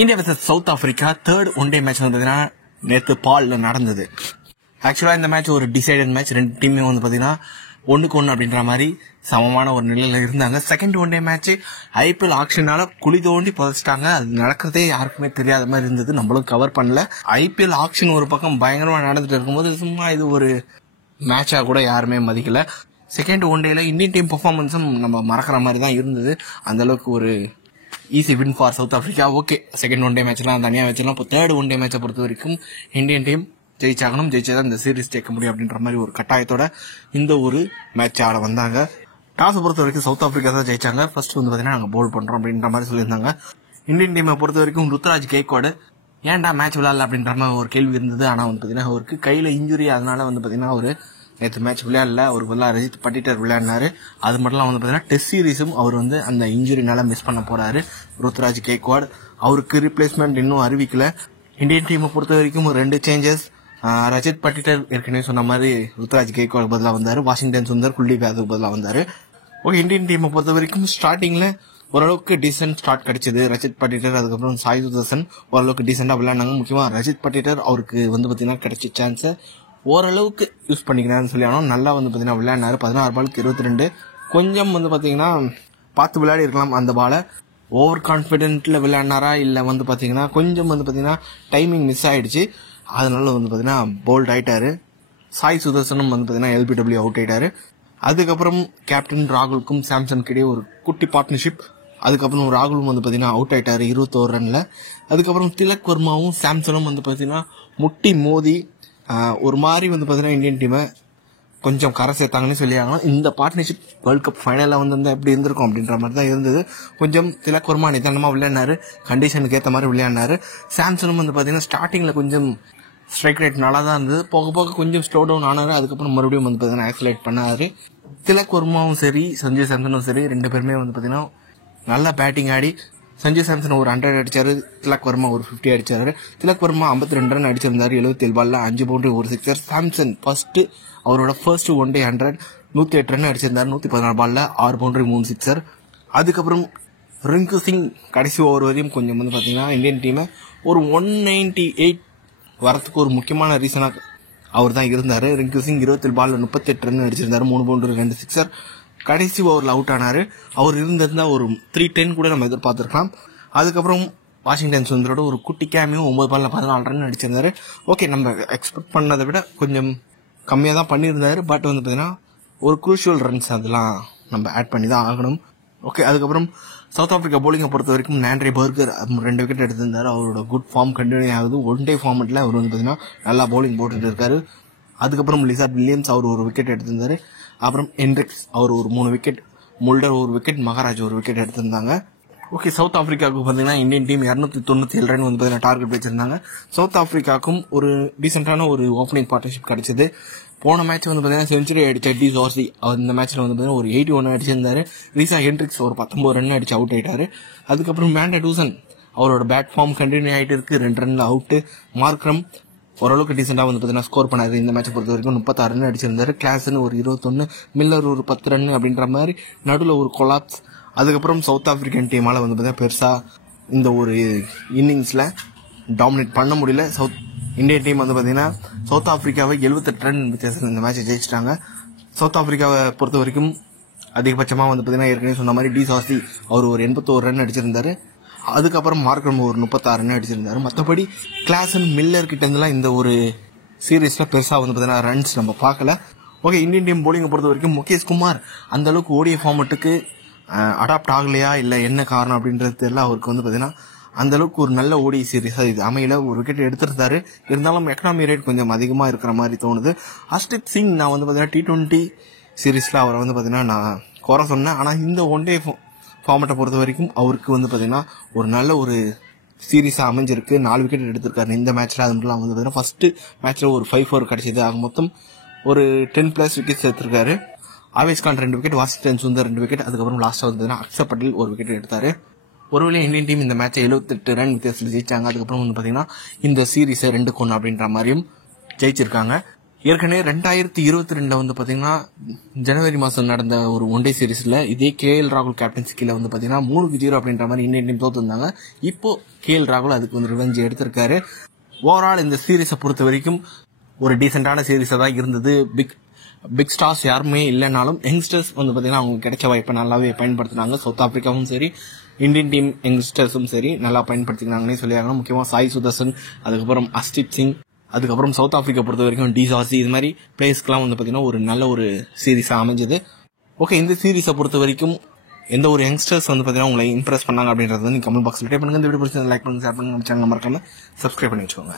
India versus south Africa third one day match வந்து பார்த்தீங்கன்னா நேற்று பால்ல நடந்தது. ஆக்சுவலாக இந்த மேட்ச் ஒரு டிசைடட் மேட்ச். ரெண்டு டீமே வந்து பார்த்தீங்கன்னா 1-1 அப்படின்ற மாதிரி சமமான ஒரு நிலையில இருந்தாங்க. Second one day match IPL ஆக்ஷனால குழி தோண்டி புதைச்சிட்டாங்க. அது நடக்கிறதே யாருக்குமே தெரியாத மாதிரி இருந்தது. நம்மளும் கவர் பண்ணல. ஐபிஎல் ஆக்ஷன் ஒரு பக்கம் பயங்கரமா நடந்துட்டு இருக்கும்போது சும்மா இது ஒரு மேட்சா கூட யாருமே மதிக்கல. செகண்ட் ஒன் டேல இந்தியன் டீம் பெர்ஃபார்மன்ஸும் நம்ம மறக்கிற மாதிரி தான் இருந்தது. அந்த அளவுக்கு ஒரு easy win for South Africa. Okay, second one day மேட்ச்லாம் தனியாக வச்சிடலாம். இப்போ தேர்ட் ஒன் டே மேட்சை பொறுத்த வரைக்கும் இந்தியன் டீம் ஜெயிச்சாகணும். ஜெயிச்சாதான் இந்த சீரீஸ் ஜெயிக்க முடியும் அப்படின்ற மாதிரி ஒரு கட்டாயத்தோட இந்த ஒரு மேட்ச் ஆட வந்தாங்க. டாஸை பொறுத்த வரைக்கும் சவுத் ஆப்பிரிக்கா தான் ஜெயிச்சாங்க. ஃபர்ஸ்ட் வந்து பார்த்தீங்கன்னா நாங்கள் போல் பண்றோம் அப்படின்ற மாதிரி சொல்லியிருந்தாங்க. இந்தியன் டீமை பொறுத்த வரைக்கும் ருத்ராஜ் கெய்க்வாட் ஏன்டா மேட்ச் விளையாடல அப்படின்ற மாதிரி ஒரு கேள்வி இருந்தது. ஆனால் வந்து பார்த்தீங்கன்னா அவருக்கு கையில இன்ஜுரி, அதனால வந்து பார்த்தீங்கன்னா ஒரு நேற்று மேட்ச் விளையாடல. அவருக்கு பதிலாக ரஜித் பட்டிட்டர் விளையாடினாரு. அது மட்டும் வந்து பார்த்தீங்கன்னா டெஸ்ட் சீரீஸும் அவர் வந்து அந்த இன்ஜுரினால மிஸ் பண்ண போறாரு ருத்ராஜ் கெய்க்வாட். அவருக்கு ரீப்ளேஸ்மெண்ட் இன்னும் அறிவிக்கல. இந்தியன் டீமை பொறுத்த வரைக்கும் 2 சேஞ்சஸ். ரஜித் பட்டிட்டர் ஏற்கனவே சொன்ன மாதிரி ருத்ராஜ் கெய்க்வாட் பதிலாக வந்தாரு. வாஷிங்டன் சுந்தர், குல்தீப் யாதவ் பதிலாக வந்தாரு. ஓகே, இந்தியன் டீமை பொறுத்த வரைக்கும் ஸ்டார்டிங்ல ஓரளவுக்கு டீசென்ட் ஸ்டார்ட் கிடைச்சது. ரஜித் பட்டிட்டர் அதுக்கப்புறம் சாய் சுதர்சன் ஓரளவுக்கு டீசெண்டா விளையாண்டாங்க. முக்கியமா ரஜித் பட்டிட்டர் அவருக்கு வந்து பாத்தீங்கன்னா கிடைச்ச சான்ஸை ஓரளவுக்கு யூஸ் பண்ணிக்கிறான்னு சொல்லி ஆனால் நல்லா வந்து பாத்தீங்கன்னா விளையாடினாரு. 16 பாலுக்கு 22. கொஞ்சம் வந்து பாத்தீங்கன்னா பார்த்து விளையாடி இருக்கலாம். அந்த பாலை ஓவர் கான்பிடென்ட்ல விளையாடினாரா இல்ல வந்து பாத்தீங்கன்னா கொஞ்சம் வந்து பாத்தீங்கன்னா டைமிங் மிஸ் ஆயிடுச்சு. அதனால வந்து பாத்தீங்கன்னா போல்ட் ஆயிட்டாரு. சாய் சுதர்சனும் வந்து பாத்தீங்கன்னா LBW அவுட் ஆயிட்டாரு. அதுக்கப்புறம் கேப்டன் ராகுலுக்கும் சாம்சனுக்கு இடையே ஒரு குட்டி பார்ட்னர்ஷிப். அதுக்கப்புறம் ராகுலும் வந்து பாத்தீங்கன்னா அவுட் ஆயிட்டாரு 21 ரன்ல. அதுக்கப்புறம் திலக் வர்மாவும் சாம்சனும் வந்து பாத்தீங்கன்னா முட்டி மோதி ஒரு மாதிரி வந்து பாத்தீங்கன்னா இந்தியன் டீமை கொஞ்சம் கரை சேர்த்தாங்கன்னு சொல்லி ஆகலாம். இந்த பார்ட்னர்ஷிப் வேர்ல்ட் கப் ஃபைனல்ல வந்து எப்படி இருந்திருக்கும் அப்படின்ற மாதிரி தான் இருந்தது. கொஞ்சம் திலக் வர்மா நிதானமா விளையாடினாரு, கண்டிஷனுக்கு ஏற்ற மாதிரி விளையாடினாரு. சாம்சனும் வந்து பாத்தீங்கன்னா ஸ்டார்டிங்ல கொஞ்சம் ஸ்ட்ரைக் ரேட் நல்லா தான் இருந்தது. போக போக கொஞ்சம் ஸ்லோ டவுன் ஆனாரு. அதுக்கப்புறம் மறுபடியும் வந்து பாத்தீங்கன்னா ஆக்சிலேட் பண்ணாரு. திலக் வர்மாவும் சரி சஞ்சு சாம்சனும் சரி 2 பேருமே வந்து பாத்தீங்கன்னா நல்லா பேட்டிங் ஆடி சஞ்சு சாம்சன் ஒரு 100 அடிச்சாரு, திலக் வர்மா ஒரு 50 அடிச்சாரு. திலக் வர்மா 52 ரன் அடிச்சிருந்தாரு. 77 பால்ல 5 பவுண்டரி ஒரு சிக்ஸர். சாம்சன் அவரோட ஃபர்ஸ்ட் ஒன் டே 100 108 ரன் அடிச்சிருந்தாரு. 114 பால்ல 6 பவுண்டரி 3 சிக்ஸர். அதுக்கப்புறம் ரிங்கு சிங் கடைசி ஓவர் வரையும் கொஞ்சம் வந்து பாத்தீங்கன்னா இந்தியன் டீமை ஒரு 198 வரத்துக்கு ஒரு முக்கியமான ரீசனா அவர் தான் இருந்தாரு. ரிங்கு சிங் 27 பால்ல 38 ரன் அடிச்சிருந்தாரு. 3 boundary 2 sixer. கடைசி ஓவர்ல அவுட் ஆனாரு. அவர் இருந்திருந்தா ஒரு 310 கூட நம்ம எதிர்பார்த்திருக்கலாம். அதுக்கப்புறம் வாஷிங்டன் சுந்தரோட ஒரு குட்டி கேமியும் 9 பால்ல 14 ரன் அடிச்சிருந்தாரு. ஓகே, நம்ம எக்ஸ்பெக்ட் பண்ணதை விட கொஞ்சம் கம்மியா தான் பண்ணியிருந்தாரு. பட் வந்து பாத்தீங்கன்னா ஒரு குரூஷியல் ரன்ஸ் அதெல்லாம் நம்ம ஆட் பண்ணி தான் ஆகணும். ஓகே, அதுக்கப்புறம் சவுத் ஆப்பிரிக்கா போலிங்கை பொறுத்த வரைக்கும் நாண்ட்ரே பர்கர் 2 விக்கெட் எடுத்திருந்தாரு. அவரோட குட் ஃபார்ம் கண்டினியூ ஆகுது. ஒன் டே ஃபார்மெட்ல அவர் வந்து பாத்தீங்கன்னா நல்லா பவுலிங் போட்டுட்டு இருக்காரு. அதுக்கப்புறம் லிசார்ட் வில்லியம்ஸ் அவர் ஒரு விக்கெட் எடுத்திருந்தாரு. அப்புறம் ஹென்ட்ரிக்ஸ் அவர் ஒரு 3 விக்கெட், முல்டர் ஒரு விக்கெட், மகாராஜ் ஒரு விக்கெட் எடுத்திருந்தாங்க. ஓகே, சவுத் ஆப்பிரிக்காவுக்கு பாத்தீங்கன்னா இந்தியன் டீம் 297 ரன் வந்து பாத்தீங்கன்னா டார்கெட் வச்சிருந்தாங்க. சவுத் ஆப்பிரிக்காவுக்கும் ஒரு டீசென்டான ஒரு ஓப்பனிங் பார்ட்னர்ஷிப் கிடைச்சது. போன மேட்ச் வந்து பாத்தீங்கன்னா செஞ்சுரி அடிச்ச டி ஜார்சி இந்த மேட்ச்ல வந்து பாத்தீங்கன்னா ஒரு 81 அடிச்சிருந்தாரு. ரீசா ஹென்ட்ரிக்ஸ் ஒரு 19 ரன் அடிச்சு அவுட் ஆயிட்டாரு. அதுக்கப்புறம் மேண்டா டூசன் அவரோட பேட் ஃபார்ம் கண்டினியூ ஆயிட்டு இருக்கு. 2 ரன்ல அவுட். மார்க்ரம் ஓரளவுக்கு டீசெண்டா வந்து பாத்தீங்கன்னா ஸ்கோர் பண்ணாரு. இந்த மேட்சை பொறுத்த வரைக்கும் 36 ரன் அடிச்சிருந்தாரு. கிளாஸ்னு ஒரு 21, மில்லர் ஒரு 10 ரன் அப்படின்ற மாதிரி நடுவில் ஒரு கொலாப்ஸ். அதுக்கப்புறம் சவுத் ஆப்பிரிக்கன் டீமால வந்து பாத்தீங்கன்னா பெருசா இந்த ஒரு இன்னிங்ஸ்ல டாமினேட் பண்ண முடியல. இந்தியன் டீம் வந்து பாத்தீங்கன்னா சவுத் ஆப்பிரிக்காவை 78 ரன் வித்தியாசம் இந்த மேட்சை ஜெயிச்சிட்டாங்க. சவுத் ஆப்பிரிக்காவை பொறுத்த வரைக்கும் அதிகபட்சமா வந்து பாத்தீங்கன்னா ஏற்கனவே சொன்ன மாதிரி டி சாசி அவர் ஒரு 81 ரன் அடிச்சிருந்தாரு. அதுக்கப்புறம் மார்க்ரம் ஒரு 36 ரன் அடிச்சிருந்தாரு. மற்றபடி கிளாஸ் அண்ட் மில்லர் கிட்ட இருந்தெல்லாம் இந்த ஒரு சீரீஸ்ல பெருசா வந்து பாத்தீங்கன்னா ரன்ஸ் நம்ம பார்க்கல. ஓகே, இந்தியன் டீம் போலிங்கை பொறுத்த வரைக்கும் முகேஷ் குமார் அந்த அளவுக்கு ஓடிய ஃபார்மெட்டுக்கு அடாப்ட் ஆகலையா இல்ல என்ன காரணம் அப்படின்றது தெரியல. அவருக்கு வந்து பாத்தீங்கன்னா அந்த அளவுக்கு ஒரு நல்ல ஓடி சீரீஸா இது அமையல. ஒரு விக்கெட் எடுத்திருந்தாரு. இருந்தாலும் எக்கனாமி ரேட் கொஞ்சம் அதிகமா இருக்கிற மாதிரி தோணுது. ஹர்ஷ்தீப் சிங் நான் வந்து பாத்தீங்கன்னா T20 சீரீஸ்ல அவரை வந்து பாத்தீங்கன்னா நான் குறை சொன்னேன். ஆனா இந்த ஒன் டே ஃபார்மேட்டை பொறுத்த வரைக்கும் அவருக்கு வந்து பாத்தீங்கன்னா ஒரு நல்ல ஒரு சீரீஸா அமைஞ்சிருக்கு. 4 விக்கெட் எடுத்திருக்காரு இந்த மேட்ச்ல. அது மட்டும் வந்து பாத்தீங்கன்னா ஃபர்ஸ்ட் மேட்ச்ல ஒரு 5-4 கிடைச்சது. ஆக மொத்தம் ஒரு 10+ விக்கெட்ஸ் எடுத்திருக்காரு. ஆவேஸ் கான் 2 விக்கெட், வாஷிங்டன் சுந்தர் 2 விக்கெட், அதுக்கப்புறம் லாஸ்டா வந்து அக்ஷர் பட்டேல் ஒரு விக்கெட் எடுத்தாரு. ஒருவேளை இந்தியன் டீம் இந்த மேட்சை 78 ரன் வித்தியாசத்தில் ஜெயிச்சாங்க. அதுக்கப்புறம் வந்து பாத்தீங்கன்னா இந்த சீரீஸை 2-1 அப்படின்ற மாதிரியும் ஜெயிச்சிருக்காங்க. ஏற்கனவே 2022 வந்து பாத்தீங்கன்னா ஜனவரி மாசம் நடந்த ஒரு ஒன் டே சீரீஸ்ல இதே KL ராகுல் கேப்டன்சி கீழே வந்து பாத்தீங்கன்னா 3-0 அப்படின்ற மாதிரி இந்தியன் டீம் தோத்துருந்தாங்க. இப்போ KL ராகுல் அதுக்கு வந்து ரிவெஞ்ச் எடுத்திருக்காரு. ஓவரால் இந்த சீரீஸை பொறுத்த வரைக்கும் ஒரு டீசென்டான சீரீஸா தான் இருந்தது. பிக் ஸ்டார்ஸ் யாருமே இல்லைனாலும் யங்ஸ்டர்ஸ் வந்து பாத்தீங்கன்னா அவங்க கிடைச்ச வாய்ப்பை நல்லாவே பயன்படுத்தினாங்க. சவுத் ஆப்பிரிக்காவும் சரி, இந்தியன் டீம் யங்ஸ்டர்ஸும் சரி நல்லா பயன்படுத்தினாங்கன்னே சொல்லியாங்க. முக்கியமா சாய் சுதர்சன், அதுக்கப்புறம் அஸ்டிப் சிங், அதுக்கப்புறம் சவுத் ஆப்பிரிக்கா பொறுத்த வரைக்கும் டிசாசி, இது மாதிரி பிளேயர்ஸ்க்குலாம் வந்து பாத்தீங்கன்னா ஒரு நல்ல ஒரு சீரீஸா அமைஞ்சது. ஓகே, இந்த சீரீஸை பொறுத்த வரைக்கும் எந்த ஒரு யங்ஸ்டர்ஸ் வந்து பாத்தீங்கன்னா உங்களை இம்ப்ரெஸ் பண்ணாங்க அப்படின்றது நீங்க கமெண்ட் பாக்ஸ்ல டைப் பண்ணுங்க. இந்த வீடியோ பிடிச்சா லைக் பண்ணுங்க, ஷேர் பண்ணுங்க, சேனல் மறக்காம சப்ஸ்கிரைப் பண்ணி வச்சுக்கோங்க.